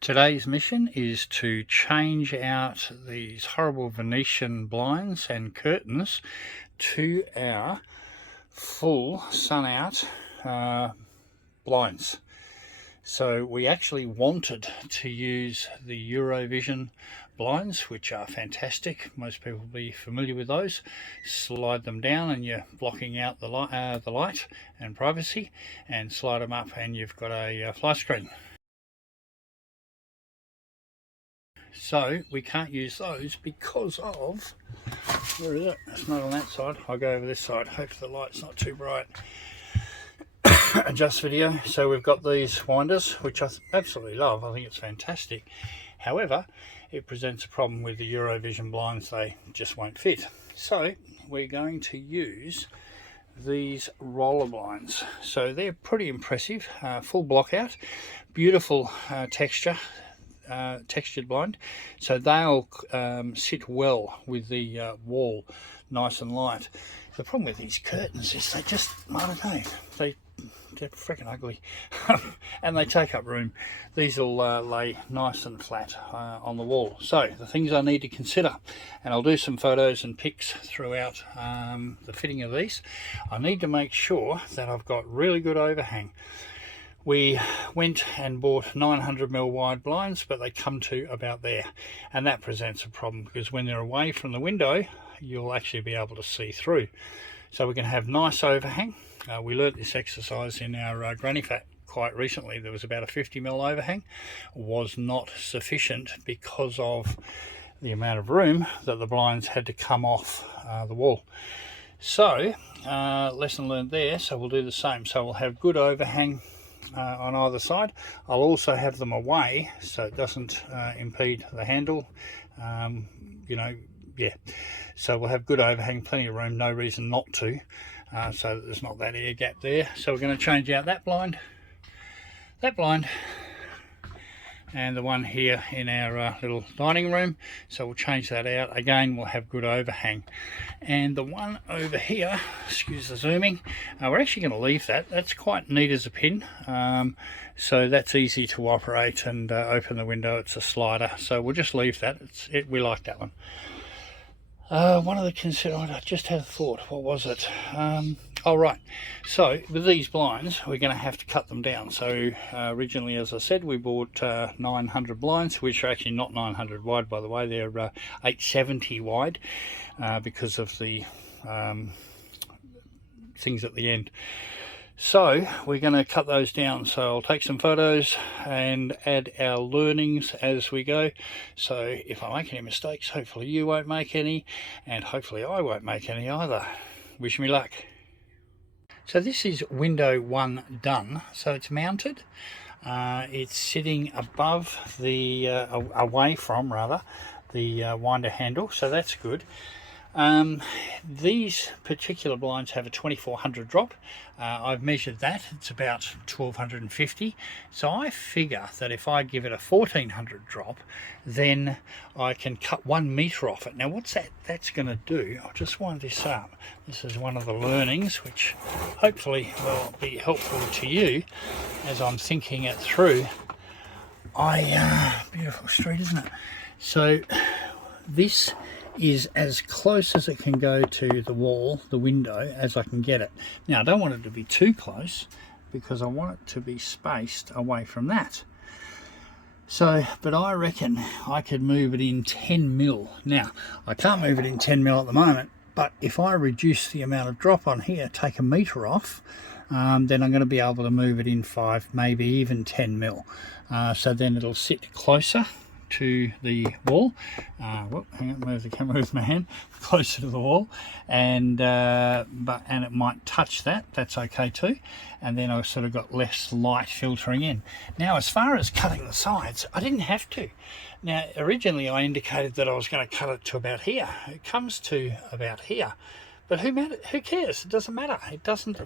Today's mission is to change out these horrible Venetian blinds and curtains to our full sun out blinds. So we actually wanted to use the Eurovision blinds, which are fantastic. Most people will be familiar with those. Slide them down and you're blocking out the light and privacy, and slide them up and you've got a fly screen. So we can't use those because of, where is it? It's not on that side. I'll go over this side. Hopefully the light's not too bright. Adjust video. So we've got these winders, which I absolutely love. I think it's fantastic. However, it presents a problem with the Eurovision blinds. They just won't fit. So we're going to use these roller blinds. So they're pretty impressive. Full block out, beautiful texture. Textured blind, so they'll sit well with the wall, nice and light. The problem with these curtains is they just, I don't know, they're freaking ugly and they take up room. These will lay nice and flat on the wall. So the things I need to consider, and I'll do some photos and pics throughout the fitting of these. I need to make sure that I've got really good overhang. We went and bought 900mm wide blinds, but they come to about there, and that presents a problem because when they're away from the window you'll actually be able to see through. So we're going to have nice overhang. We learnt this exercise in our granny flat quite recently. There was about a 50mm overhang. Was not sufficient because of the amount of room that the blinds had to come off the wall. So lesson learned there. So we'll do the same. So we'll have good overhang on either side. I'll also have them away so it doesn't impede the handle, so we'll have good overhang, plenty of room, no reason not to, so that there's not that air gap there. So we're going to change out that blind, and the one here in our little dining room. So we'll change that out. Again, we'll have good overhang. And the one over here, excuse the zooming, we're actually going to leave that. That's quite neat as a pin. So that's easy to operate and open the window. It's a slider. So we'll just leave that. We like that one. One of the I just had a thought. What was it? Oh, right. So with these blinds, we're going to have to cut them down. So originally, as I said, we bought 900 blinds, which are actually not 900 wide, by the way. They're 870 wide because of the things at the end. So we're going to cut those down. So I'll take some photos and add our learnings as we go. So if I make any mistakes, hopefully you won't make any, and hopefully I won't make any either. Wish me luck. So this is window one done. So it's mounted. It's sitting above the, away from rather, the winder handle. So that's good. These particular blinds have a 2400 drop. I've measured that. It's about 1250. So I figure that if I give it a 1400 drop, then I can cut 1 meter off it. Now what's that's going to do? I'll just wind this up. This is one of the learnings which hopefully will be helpful to you as I'm thinking it through. Beautiful street, isn't it? So this is as close as it can go to the wall, the window, as I can get it. Now I don't want it to be too close because I want it to be spaced away from that. So, but I reckon I could move it in 10mm. Now I can't move it in 10mm at the moment, but if I reduce the amount of drop on here, take 1 meter off, then I'm going to be able to move it in 5, maybe even 10mm. So then it'll sit closer to the wall. Hang on, move the camera with my hand closer to the wall, and it might touch that. That's okay too. And then I've sort of got less light filtering in. Now, as far as cutting the sides, I didn't have to. Now, originally I indicated that I was going to cut it to about here. It comes to about here, but who cares? It doesn't matter. It doesn't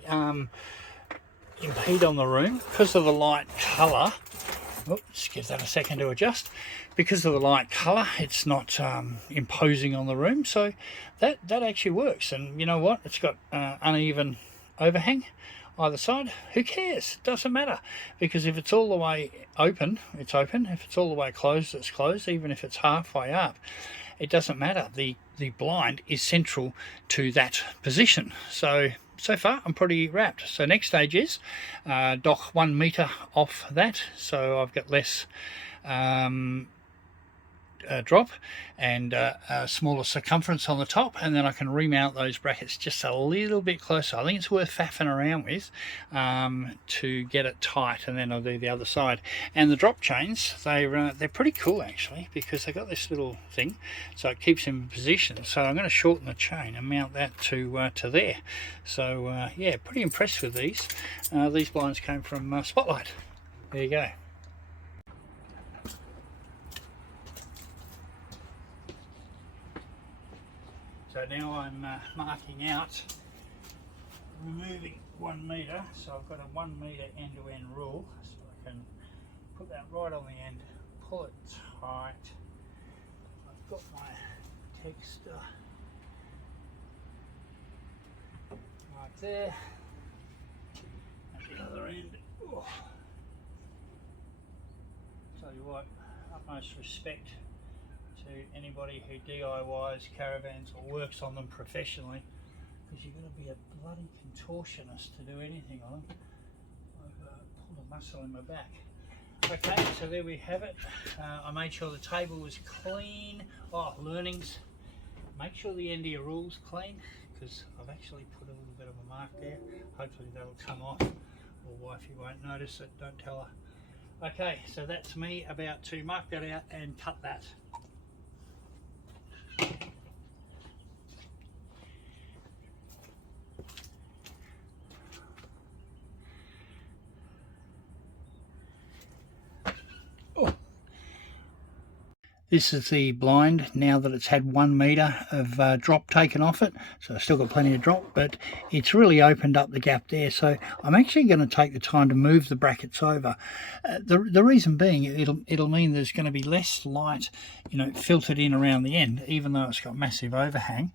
impede on the room because of the light color. Just give that a second to adjust. Because of the light color, it's not imposing on the room, so that actually works. And you know what? It's got uneven overhang. either side, who cares? Doesn't matter, because if it's all the way open, it's open. If it's all the way closed, it's closed. Even if it's halfway up, it doesn't matter. The blind is central to that position. So far I'm pretty wrapped. So next stage is dock 1 meter off that, so I've got less drop and a smaller circumference on the top, and then I can remount those brackets just a little bit closer. I think it's worth faffing around with to get it tight, and then I'll do the other side. And the drop chains, they're pretty cool actually, because they got this little thing so it keeps them in position. So I'm going to shorten the chain and mount that to there. So yeah, pretty impressed with these. These blinds came from Spotlight. There you go. So now I'm marking out, removing 1 meter, so I've got a 1 meter end-to-end rule, so I can put that right on the end, pull it tight. I've got my texture right there, at the other end. Oh. Tell you what, utmost respect to anybody who DIYs caravans or works on them professionally, because you've got to be a bloody contortionist to do anything on them. I've pulled a muscle in my back. Okay, so there we have it. I made sure the table was clean. Oh, learnings. Make sure the end of your rule's clean, because I've actually put a little bit of a mark there. Hopefully that'll come off, or wifey won't notice it, don't tell her. Okay, so that's me about to mark that out and cut that. This is the blind now that it's had 1 meter of drop taken off it. So I've still got plenty of drop, but it's really opened up the gap there. So I'm actually going to take the time to move the brackets over. The reason being, it'll mean there's going to be less light, filtered in around the end, even though it's got massive overhang.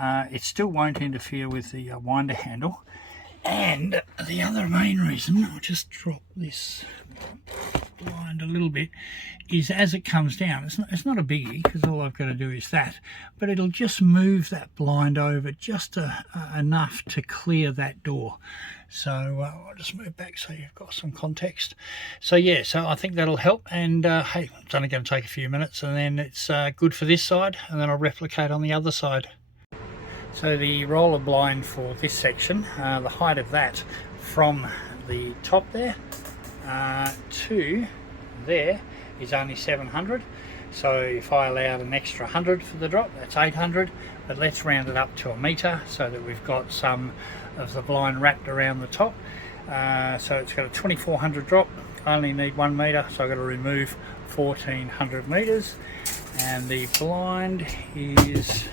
It still won't interfere with the winder handle. And the other main reason, I'll just drop this blind a little bit, is as it comes down, it's not a biggie, because all I've got to do is that, but it'll just move that blind over just enough to clear that door. So I'll just move back so you've got some context. So yeah, so I think that'll help, and hey, it's only going to take a few minutes, and then it's good for this side, and then I'll replicate on the other side. So the roller blind for this section, the height of that from the top there to there is only 700. So if I allowed an extra 100 for the drop, that's 800, but let's round it up to 1 meter so that we've got some of the blind wrapped around the top. So it's got a 2400 drop. I only need 1 meter, so I've got to remove 1400 meters, and the blind is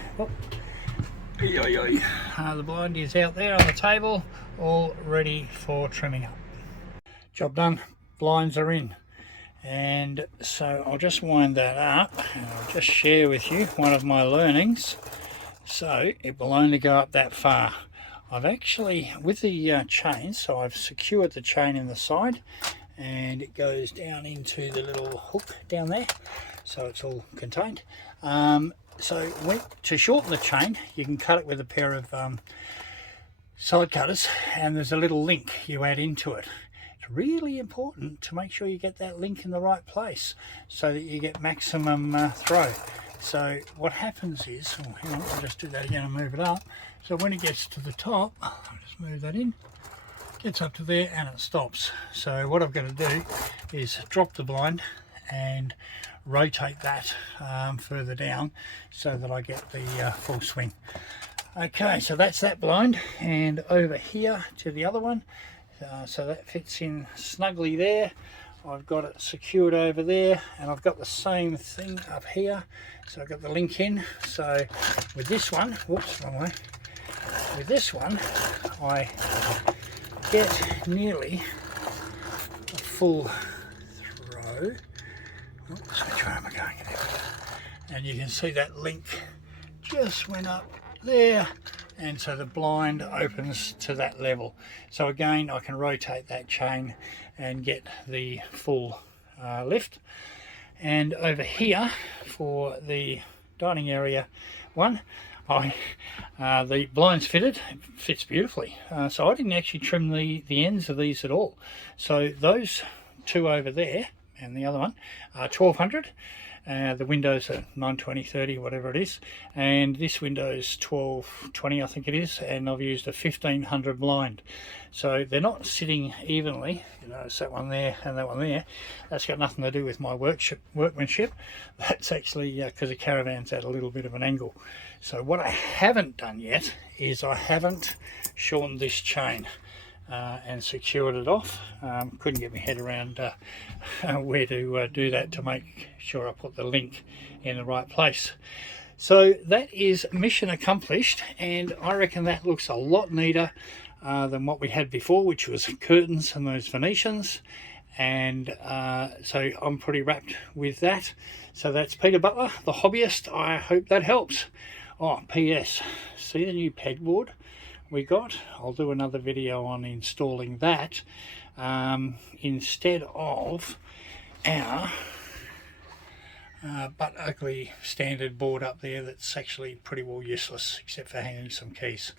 the blind is out there on the table, all ready for trimming up. Job done, blinds are in. And so I'll just wind that up, and I'll just share with you one of my learnings. So it will only go up that far. I've actually, with the chain, so I've secured the chain in the side, and it goes down into the little hook down there, so it's all contained. So to shorten the chain, you can cut it with a pair of side cutters, and there's a little link you add into it. It's really important to make sure you get that link in the right place so that you get maximum throw. So what happens is, hang on, I'll just do that again and move it up. So when it gets to the top, I'll just move that in, gets up to there and it stops. So what I've got to do is drop the blind and rotate that further down so that I get the full swing. Okay, so that's that blind, and over here to the other one, so that fits in snugly there. I've got it secured over there, and I've got the same thing up here, so I've got the link in. So with this one, whoops, wrong way, with this one I get nearly a full throw. Oops, which way am I going? And you can see that link just went up there and so the blind opens to that level. So again, I can rotate that chain and get the full lift. And over here for the dining area one, the blinds fitted, it fits beautifully. So I didn't actually trim the ends of these at all. So those two over there and the other one are 1200. The windows are 920, 30, whatever it is, and this window is 1220, I think it is, and I've used a 1500 blind. So they're not sitting evenly. You notice that one there and that one there. That's got nothing to do with my workmanship. That's actually because the Caravan's at a little bit of an angle. So what I haven't done yet is I haven't shortened this chain and secured it off. Couldn't get my head around where to do that to make sure I put the link in the right place. So that is mission accomplished, and I reckon that looks a lot neater than what we had before, which was curtains and those Venetians. And so I'm pretty wrapped with that. So that's Peter Butler, the hobbyist. I hope that helps. Oh, PS, see the new pegboard we got? I'll do another video on installing that instead of our but ugly standard board up there that's actually pretty well useless except for hanging some keys.